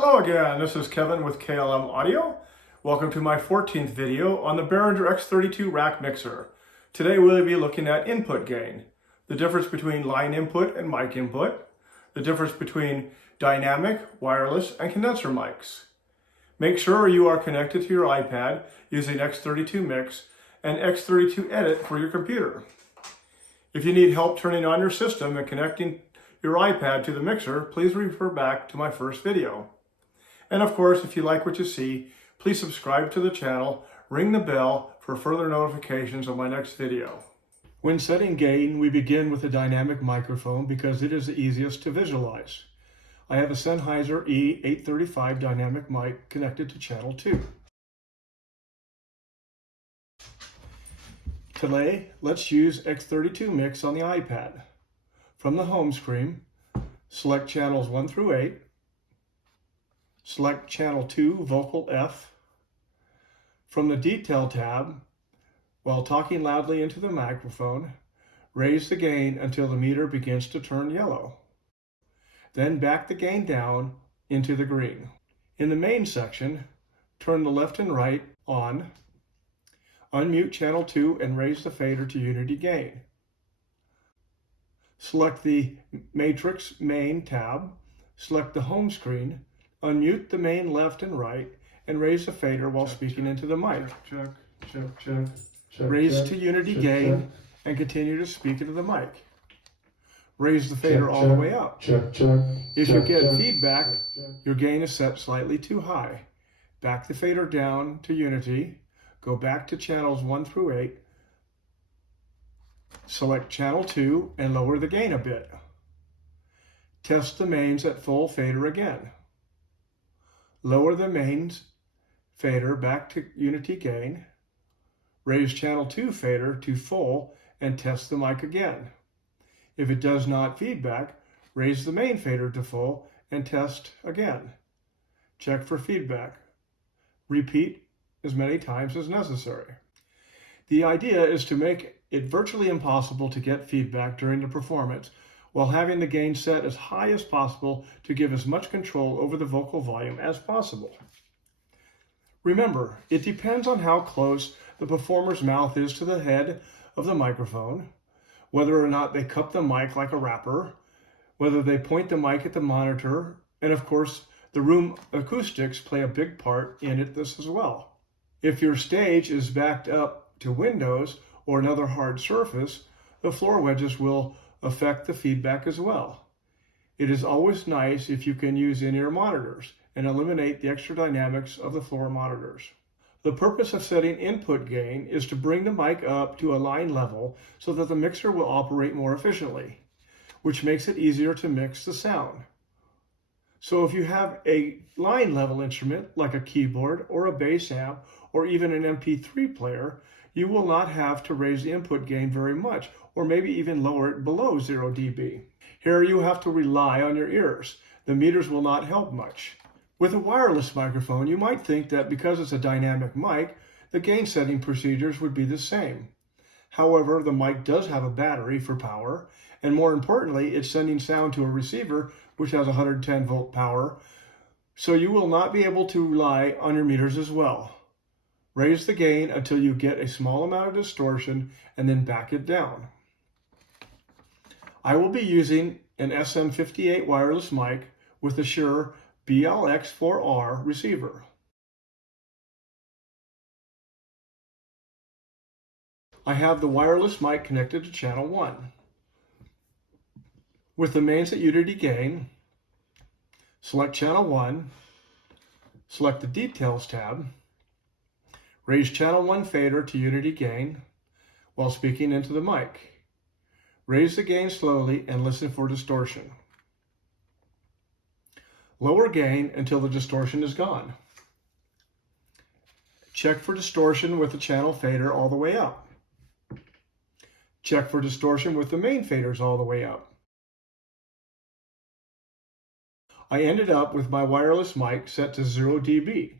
Hello again, this is Kevin with KLM Audio. Welcome to my 14th video on the Behringer X32 Rack Mixer. Today we'll be looking at input gain, the difference between line input and mic input, the difference between dynamic, wireless, and condenser mics. Make sure you are connected to your iPad using X32 Mix and X32 Edit for your computer. If you need help turning on your system and connecting your iPad to the mixer, please refer back to my first video. And of course, if you like what you see, please subscribe to the channel, ring the bell for further notifications of my next video. When setting gain, we begin with a dynamic microphone because it is the easiest to visualize. I have a Sennheiser E835 dynamic mic connected to channel 2. Today, let's use X32 Mix on the iPad. From the home screen, select channels 1 through 8. Select channel 2, vocal F. From the detail tab, while talking loudly into the microphone, raise the gain until the meter begins to turn yellow. Then back the gain down into the green. In the main section, turn the left and right on. Unmute channel 2 and raise the fader to unity gain. Select the Matrix Main tab, select the home screen, unmute the main left and right, and raise the fader while speaking into the mic. Raise to unity gain and continue to speak into the mic. Raise the fader all the way up. If you get feedback, your gain is set slightly too high. Back the fader down to unity, go back to channels 1 through 8, select channel 2 and lower the gain a bit. Test the mains at full fader again. Lower the mains fader back to unity gain. Raise channel 2 fader to full and test the mic again. If it does not feedback, raise the main fader to full and test again. Check for feedback. Repeat as many times as necessary. The idea is to make it virtually impossible to get feedback during the performance, while having the gain set as high as possible to give as much control over the vocal volume as possible. Remember, it depends on how close the performer's mouth is to the head of the microphone, whether or not they cup the mic like a rapper, whether they point the mic at the monitor, and of course, the room acoustics play a big part in this as well. If your stage is backed up to windows or another hard surface, the floor wedges will affect the feedback as well. It is always nice if you can use in-ear monitors and eliminate the extra dynamics of the floor monitors. The purpose of setting input gain is to bring the mic up to a line level so that the mixer will operate more efficiently, which makes it easier to mix the sound. So if you have a line level instrument like a keyboard or a bass amp or even an MP3 player, you will not have to raise the input gain very much, or maybe even lower it below 0 dB. Here you have to rely on your ears. The meters will not help much. With a wireless microphone, you might think that because it's a dynamic mic, the gain setting procedures would be the same. However, the mic does have a battery for power, and more importantly, it's sending sound to a receiver which has 110 volt power, so you will not be able to rely on your meters as well. Raise the gain until you get a small amount of distortion and then back it down. I will be using an SM58 wireless mic with a Shure BLX4R receiver. I have the wireless mic connected to channel 1. With the mains at unity gain, select channel 1, select the details tab, raise channel 1 fader to unity gain while speaking into the mic. Raise the gain slowly and listen for distortion. Lower gain until the distortion is gone. Check for distortion with the channel fader all the way up. Check for distortion with the main faders all the way up. I ended up with my wireless mic set to 0 dB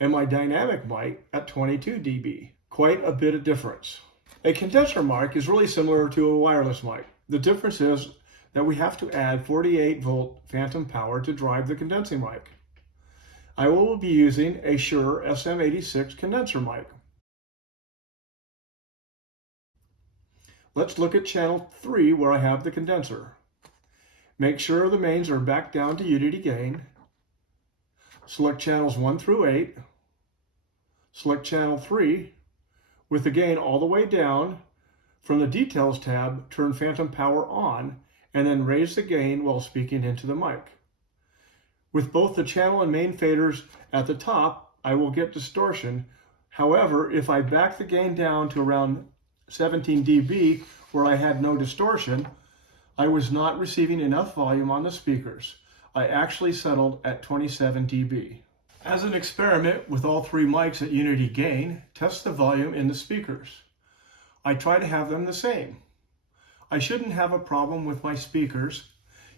and my dynamic mic at 22 dB. Quite a bit of difference. A condenser mic is really similar to a wireless mic. The difference is that we have to add 48 volt phantom power to drive the condensing mic. I will be using a Shure SM86 condenser mic. Let's look at channel 3 where I have the condenser. Make sure the mains are back down to unity gain. Select channels 1 through 8. Select channel 3 with the gain all the way down. From the Details tab, turn Phantom Power on and then raise the gain while speaking into the mic. With both the channel and main faders at the top, I will get distortion. However, if I back the gain down to around 17 dB where I had no distortion, I was not receiving enough volume on the speakers. I actually settled at 27 dB. As an experiment with all 3 mics at unity gain, test the volume in the speakers. I try to have them the same. I shouldn't have a problem with my speakers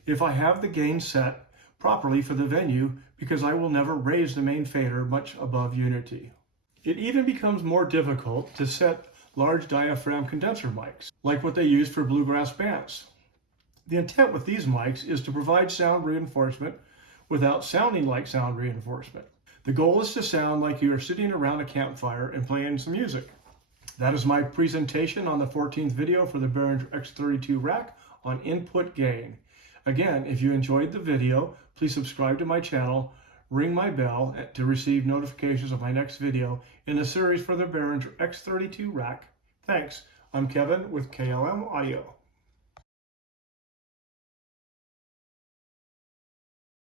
if I have the gain set properly for the venue, because I will never raise the main fader much above unity. It even becomes more difficult to set large diaphragm condenser mics, like what they use for bluegrass bands. The intent with these mics is to provide sound reinforcement without sounding like sound reinforcement. The goal is to sound like you are sitting around a campfire and playing some music. That is my presentation on the 14th video for the Behringer X32 Rack on input gain. Again, if you enjoyed the video, please subscribe to my channel, ring my bell to receive notifications of my next video in the series for the Behringer X32 Rack. Thanks. I'm Kevin with KLM Audio.